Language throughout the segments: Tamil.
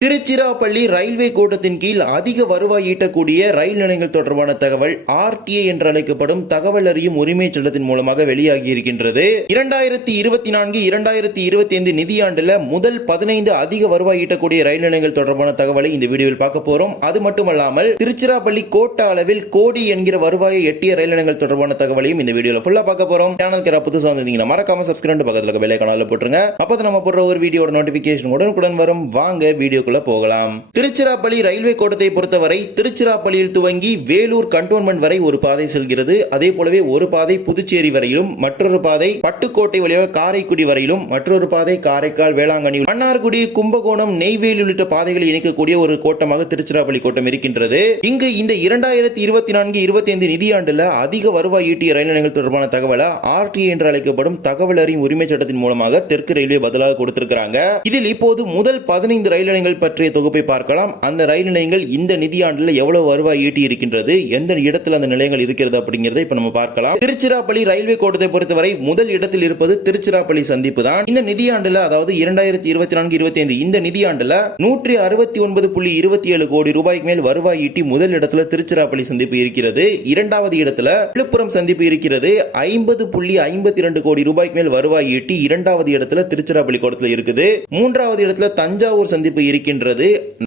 திருச்சிராப்பள்ளி ரயில்வே கோட்டத்தின் கீழ் அதிக வருவாய் ஈட்டக்கூடிய ரயில் நிலையங்கள் தொடர்பான தகவல் RTA என்று அழைக்கப்படும் தகவல் அறியும் உரிமை சட்டத்தின் மூலமாக வெளியாகி இருக்கின்றது. 2024-2025 நிதியாண்டுல முதல் 15 அதிக வருவாய் ஈட்டக்கூடிய ரயில் நிலையங்கள் தொடர்பான தகவலை இந்த வீடியோவில் பார்க்க போறோம். அது மட்டுமல்லாமல் திருச்சிராப்பள்ளி கோட்ட அளவில் கோடி என்கிற வருவாயை எட்டிய ரயில் நிலையங்கள் தொடர்பான தகவலையும் இந்த வீடியோல ஃபுல்லா பார்க்க போறோம். சேனலுக்கு புதுசா வந்தீங்கன்னா மறக்காம சப்ஸ்கிரைப் பக்கத்துல பெல் ஐகானை போட்டுருங்க. அப்பதான் நம்ம போடுற ஒரு வீடியோட நோட்டிபிகேஷன் உடனுக்குடன் வரும். வாங்க வீடியோ போகலாம். திருச்சிராப்பள்ளி ரயில்வே கோட்டத்தை பொறுத்தவரை திருச்சிராப்பள்ளியில் துவங்கி வேலூர் கண்டோன்மெண்ட் வரை ஒரு பாதை செல்கிறது. அதே போலவே ஒரு பாதை புதுச்சேரி வரையிலும், மற்றொரு பாதை பட்டுக்கோட்டை வழியாக காரைக்குடி வரையிலும், மற்றொரு பாதை காரைக்கால், வேளாங்கண்ணி, மன்னார்குடி, கும்பகோணம், நெய்வேலி உள்ளிட்ட பாதைகளை இணைக்கக்கூடிய ஒரு கோட்டமாக திருச்சிராப்பள்ளி கோட்டம் இருக்கின்றது. இங்கு இந்த 2024-25 நிதியாண்டுல அதிக வருவாய் ஈட்டிய ரயில் நிலையங்கள் தொடர்பான தகவலை RTA என்று அழைக்கப்படும் தகவல் அறியும் உரிமை சட்டத்தின் மூலமாக தெற்கு ரயில்வே பதிலாக கொடுத்திருக்கிறாங்க. இதில் இப்போது முதல் 15 ரயில் நிலையங்கள் பற்றிய தொகுப்பை பார்க்கலாம். அந்த ரயில் நிலையங்கள் இந்த நிதியாண்டில் எவ்வளவு வருவாய் ஈட்டி இருக்கின்றது, எந்த இடத்தில் அந்த நிலையங்கள் இருக்கிறது அப்படிங்கறதை இப்ப நம்ம பார்க்கலாம். திருச்சிராப்பள்ளி ரயில்வே கோட்டத்தை பொறுத்தவரை முதல் இடத்தில் இருப்பது திருச்சிராப்பள்ளி சந்திப்பு தான். இந்த நிதியாண்டுல, அதாவது 2024-25 இந்த நிதியாண்டுல 169.27 கோடி ரூபாய்க்கு மேல் வருவாய் ஈட்டி முதல் இடத்துல திருச்சிராப்பள்ளி சந்திப்பு இருக்கிறது. இரண்டாவது இடத்துல விழுப்புரம் சந்திப்பு இருக்கிறது. 50.52 கோடி ரூபாய்க்கு மேல் வருவாய் ஈட்டி இரண்டாவது இடத்துல திருச்சிராப்பள்ளி கோட்டத்தில் இருக்குது. மூன்றாவது இடத்துல தஞ்சாவூர் சந்திப்பு இருக்கின்றது.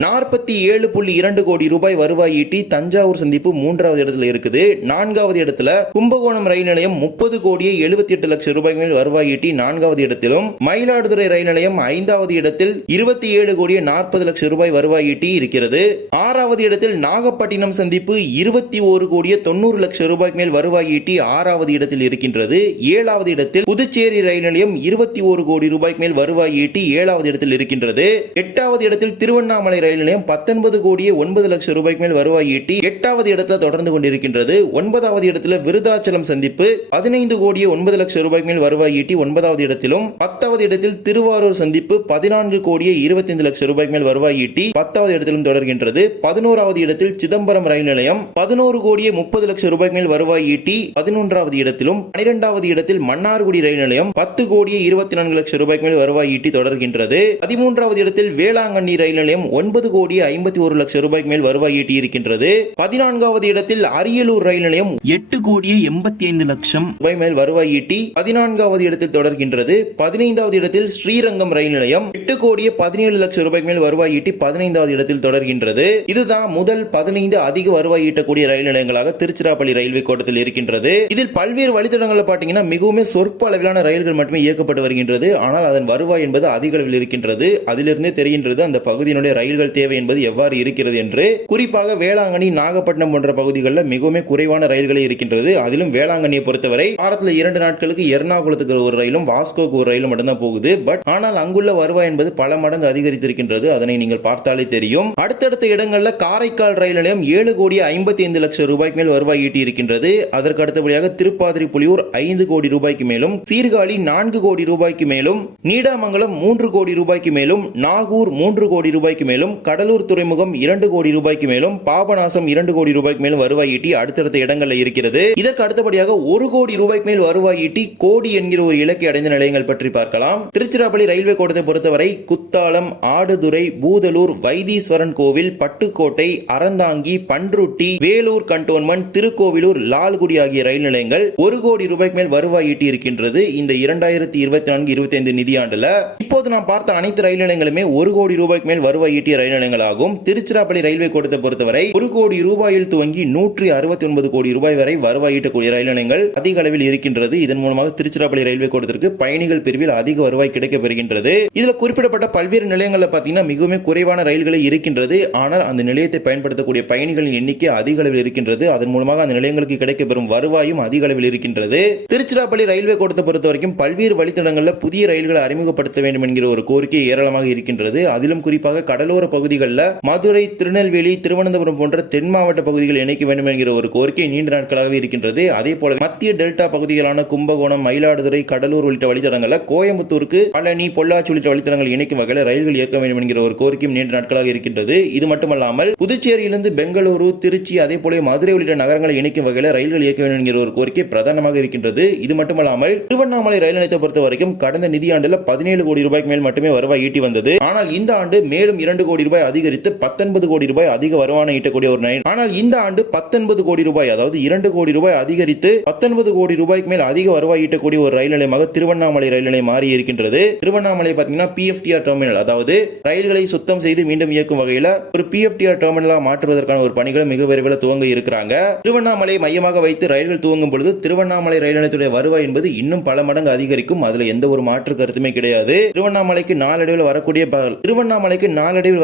47.2 கோடி ரூபாய் வருவாய் ஈட்டி தஞ்சாவூர் சந்திப்பு மூன்றாவது இடத்துல இருக்குது. நான்காவது இடத்துல கும்பகோணம் ரயில் நிலையம் 30.78 லட்சம் ரூபாய் மேல் வருவாய் ஈட்டி நான்காவது இடத்திலும், மயிலாடுதுறை ரயில் நிலையம் ஐந்தாவது இடத்தில் 27.40 லட்சம் ரூபாய் வருவாய் ஈட்டி இருக்கிறது. ஆறாவது இடத்தில் நாகப்பட்டினம் சந்திப்பு 21.90 லட்சம் ரூபாய் மேல் வருவாய் ஈட்டி ஆறாவது இடத்தில் இருக்கின்றது. ஏழாவது இடத்தில் புதுச்சேரி ரயில் நிலையம் 21 கோடி ரூபாய் மேல் வருவாய் ஈட்டி ஏழாவது இடத்தில் இருக்கின்றது. எட்டாவது இடத்தில் திருவண்ணாமலை ரயில் நிலையம் 19.9 லட்சம் ரூபாய்க்கு மேல் வருவாய் ஈட்டி எட்டாவது இடத்துல தொடர்ந்து கொண்டிருக்கின்றது. ஒன்பதாவது இடத்துல விருதாச்சலம் சந்திப்பு 15.9 லட்சம் ரூபாய்க்கு மேல் வருவாய் ஈட்டி ஒன்பதாவது இடத்திலும், 10வது இடத்தில் திருவாரூர் சந்திப்பு 14.25 லட்சம் ரூபாய்க்கு மேல் வருவாய் ஈட்டி 10வது இடத்திலும் தொடர்கின்றது. 11வது இடத்தில் சிதம்பரம் ரயில் நிலையம் 11.30 லட்சம் ரூபாய்க்கு மேல் வருவாய் ஈட்டி 11வது இடத்திலும், 12வது இடத்தில் மன்னார்குடி ரயில் நிலையம் 10.24 லட்சம் ரூபாய்க்கு மேல் வருவாய் ஈட்டி தொடர்கின்றது. 13வது இடத்தில் வேளாங்கண்ணி ரயில் நிலையம் 9.51 லட்சம் ரூபாய்க்கு மேல் வருவாய் ஈட்டி இருக்கின்றது. 14வது இடத்தில் அரியலூர் ரயில் நிலையம் 8.85 லட்சம் ரூபாய் மேல் வருவாய் ஈட்டி 14வது இடத்தில் தொடர்கின்றது. 15வது இடத்தில் ஸ்ரீரங்கம் ரயில் நிலையம் 8.17 லட்சம் ரூபாய் மேல் வருவாய் ஈட்டி 15வது இடத்தில் தொடர்கின்றது. இதுதான் முதல் 15 அதிக வருவாய் ஈட்டக்கூடிய ரயில் நிலையங்களாக திருச்சிராப்பள்ளி ரயில்வே கோட்டத்தில் இருக்கின்றது. இதில் பல்வேறு வழித்தடங்களை பார்த்தீங்கன்னா மிகவும் சொற்ப அளவிலான ரயில்கள் மட்டுமே இயக்கப்பட்டு வருகின்றது. ஆனால் அதன் வருவாய் என்பது அதிக அளவில் இருக்கின்றது. அதிலிருந்தே தெரிகின்றது அந்த பகுதியினுடைய ரயில்கள் தேவை என்பது எவ்வாறு இருக்கிறது என்று. குறிப்பாக வேளாங்கண்ணி, நாகப்பட்டினம் போன்ற பகுதிகளில் மிகவும் குறைவான ரயில்களே இருக்கின்றது. அதிலும் வேளாங்கண்ணியை பொறுத்தவரை வாரத்தில் 2 நாட்களுக்கு எர்ணாகுளத்துக்கு ஒரு ரயிலும் வாஸ்கோக்கு ஒரு ரயிலும் மட்டும்தான் போகுது. ஆனால் அங்குள்ள வருவாய் என்பது பல மடங்கு அதிகரித்திருக்கின்றது. அதனை நீங்கள் பார்த்தாலே தெரியும். அடுத்தடுத்த இடங்களில் காரைக்கால் ரயில் நிலையம் 7.55 லட்சம் ரூபாய்க்கு மேல் வருவாய் ஈட்டி இருக்கின்றது. அதற்கு அடுத்தபடியாக திருப்பாதிரி புலியூர் 5 கோடி ரூபாய்க்கு மேலும், சீர்காழி 4 கோடி ரூபாய்க்கு மேலும், நீடாமங்கலம் 3 கோடி ரூபாய்க்கு மேலும், நாகூர் 3 கோடி ரூபாய்க்கு மேலும், கடலூர் துறைமுகம் 2 கோடி ரூபாய்க்கு மேலும், பாபநாசம் 2 கோடி ரூபாய்க்கு மேலும் வருவாய் ஈட்டி அடுத்தடுத்த இடங்களில் இருக்கிறது. இதற்கு அடுத்தபடியாக 1 கோடி ரூபாய்க்கு மேல் வருவாய் ஈட்டி கோடி என்கிற ஒரு இலக்கை அடைந்த நிலையங்கள் பற்றி பார்க்கலாம். திருச்சிராப்பள்ளி ரயில்வே கோட்டத்தை பொறுத்தவரை குத்தாலம், ஆடுதுறை, பூதலூர், வைத்தீஸ்வரன் கோவில், பட்டுக்கோட்டை, அறந்தாங்கி, பன்ருட்டி, வேலூர் கண்டோன்மெண்ட், திருக்கோவிலூர், லால்குடி ஆகிய ரயில் நிலையங்கள் 1 கோடி ரூபாய்க்கு மேல் வருவாய் ஈட்டி இருக்கின்றது இந்த 2024-25 நிதியாண்டுல. இப்போது நாம் பார்த்த அனைத்து ரயில் நிலையங்களுமே 1 கோடி ரூபாய்க்கு மேல் வருவாய் ஈட்டிய ரயில் நிலையங்களாகும். திருச்சிராப்பள்ளி ரயில்வே கோட்டத்தை பொறுத்தவரை 1 கோடி ரூபாயில் துவங்கி 169 கோடி ரூபாய் வரை வருவாய் ஈட்டக்கூடிய ரயில் நிலையங்கள் அதிக அளவில் இருக்கின்றது. இதன் மூலமாக திருச்சிராப்பள்ளி ரயில்வே கோட்டத்திற்கு பயணிகள் பிரிவில் அதிக வருவாய் கிடைக்கப்பெறுகின்றது. இதுல குறிப்பிடப்பட்ட பல்வேறு நிலையங்களில் பார்த்தீங்கன்னா மிகவும் குறைவான ரயில்களே இருக்கின்றது. ஆனால் அந்த நிலையத்தை பயன்படுத்தக்கூடிய பயணிகளின் எண்ணிக்கை அதிக அளவில் இருக்கின்றது. அதன் மூலமாக அந்த நிலையங்களுக்கு கிடைக்கப்பெறும் வருவாயும் அதிக அளவில் இருக்கின்றது. திருச்சிராப்பள்ளி ரயில்வே கோட்டத்தை பொறுத்த வரைக்கும் பல்வேறு வழித்தடங்களில் புதிய ரயில்களை அறிமுகப்படுத்த வேண்டும் என்கிற ஒரு கோரிக்கை ஏராளமாக இருக்கின்றது. அதிலும் குறிப்பாக கடலோர பகுதிகளில் மதுரை, திருநெல்வேலி, திருவனந்தபுரம் போன்ற தென் மாவட்ட பகுதிகள் இணைக்க வேண்டும் என்கிற ஒரு கோரிக்கை நீண்ட நாட்களாகவே இருக்கின்றது. அதே போல மத்திய டெல்டா பகுதிகளான கும்பகோணம், மயிலாடுதுறை, கடலூர் உள்ளிட்ட வழித்தடங்களில் கோயம்புத்தூருக்கு, பழனி, பொள்ளாச்சி உள்ளிட்ட வழித்தடங்கள் இணைக்கும் வகையில் ரயில்கள் இயக்க வேண்டும் என்கிற ஒரு கோரிக்கையும் நீண்ட நாட்களாக இருக்கின்றது. இது மட்டுமல்லாமல் புதுச்சேரியிலிருந்து பெங்களூரு, திருச்சி, அதே போல மதுரை உள்ளிட்ட நகரங்களை இணைக்கும் வகையில் ரயில்கள் இயக்க வேண்டும் என்கிற ஒரு கோரிக்கை பிரதானமாக இருக்கின்றது. இது மட்டுமல்லாமல் திருவண்ணாமலை ரயில் நிலையத்தை பொறுத்த வரைக்கும் கடந்த நிதியாண்டில் 17 கோடி ரூபாய்க்கு மேல் மட்டுமே வருவாய் ஈட்டி வந்தது. ஆனால் இந்த ஆண்டு மேலும் 2 கோடி ரூபாய் அதிகரித்து 19 கோடி ரூபாய் அதிக வருமானம் ஈட்டக்கூடிய ஒரு ரயில். ஆனால் இந்த ஆண்டு 19 கோடி ரூபாய், அதாவது 2 கோடி ரூபாய் அதிகரித்து 19 கோடி ரூபாய்க்கு மேல் அதிக வருவாய் ஈட்டக்கூடிய ஒரு ரயில் நிலையமாக திருவண்ணாமலை ரயில் நிலையம் மாறி இருக்கின்றது. திருவண்ணாமலை பார்த்தீங்கன்னா PFTR டெர்மினல், அதாவது ரயில்களை சுத்தம் செய்து மீண்டும் இயக்கும் வகையில் ஒரு PFTR டெர்மினலாக மாற்றுவதற்கான ஒரு பணிகளை மிக விரைவில் துவங்க இருக்கிறாங்க. திருவண்ணாமலை மையமாக வைத்து ரயில்கள் துவங்கும் பொழுது திருவண்ணாமலை ரயில் நிலையத்துடைய வருவாய் என்பது இன்னும் பல மடங்கு அதிகரிக்கும். அதுல எந்த ஒரு மாற்று கருத்துமே கிடையாது. திருவண்ணாமலைக்கு நாளடைவில்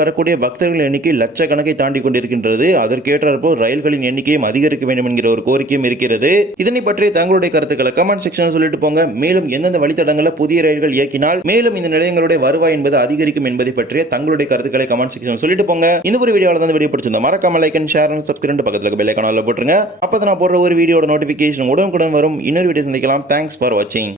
வரக்கூடிய பக்தர்கள் எண்ணிக்கை லட்சக்கணக்கை தாண்டி கொண்டிருக்கின்றது. அதற்கேற்றாற்போல் ரயில்களின் எண்ணிக்கையும் அதிகரிக்க வேண்டும் என்கிற ஒரு கோரிக்கையும் இருக்கிறது. இதனை பற்றி தங்களுடைய கருத்துக்களை கமெண்ட் செக்ஷன் சொல்லிட்டு போங்க. மேலும் எந்தெந்த வழித்தடங்களில் புதிய ரயில்கள் இயக்கினால் மேலும் இந்த நிலையங்களுடைய வருவாய் என்பது அதிகரிக்கும் என்பதை பற்றிய தங்களுடைய கருத்துக்களை கமெண்ட் செக்ஷன் சொல்லிட்டு போங்க. இந்த ஒரு வீடியோல தான் வீடியோ பிடிச்சிருந்தா மறக்காம like and share and subscribe பக்கத்துல பெல் ஐகானை போட்டுருங்க. அப்பதான் நான் போடுற ஒரு வீடியோட நோட்டிபிகேஷன் உடனுக்குடன் வரும். இன்னொரு வீடியோ சந்திக்கலாம். தேங்க்ஸ் ஃபார் வாட்சிங்.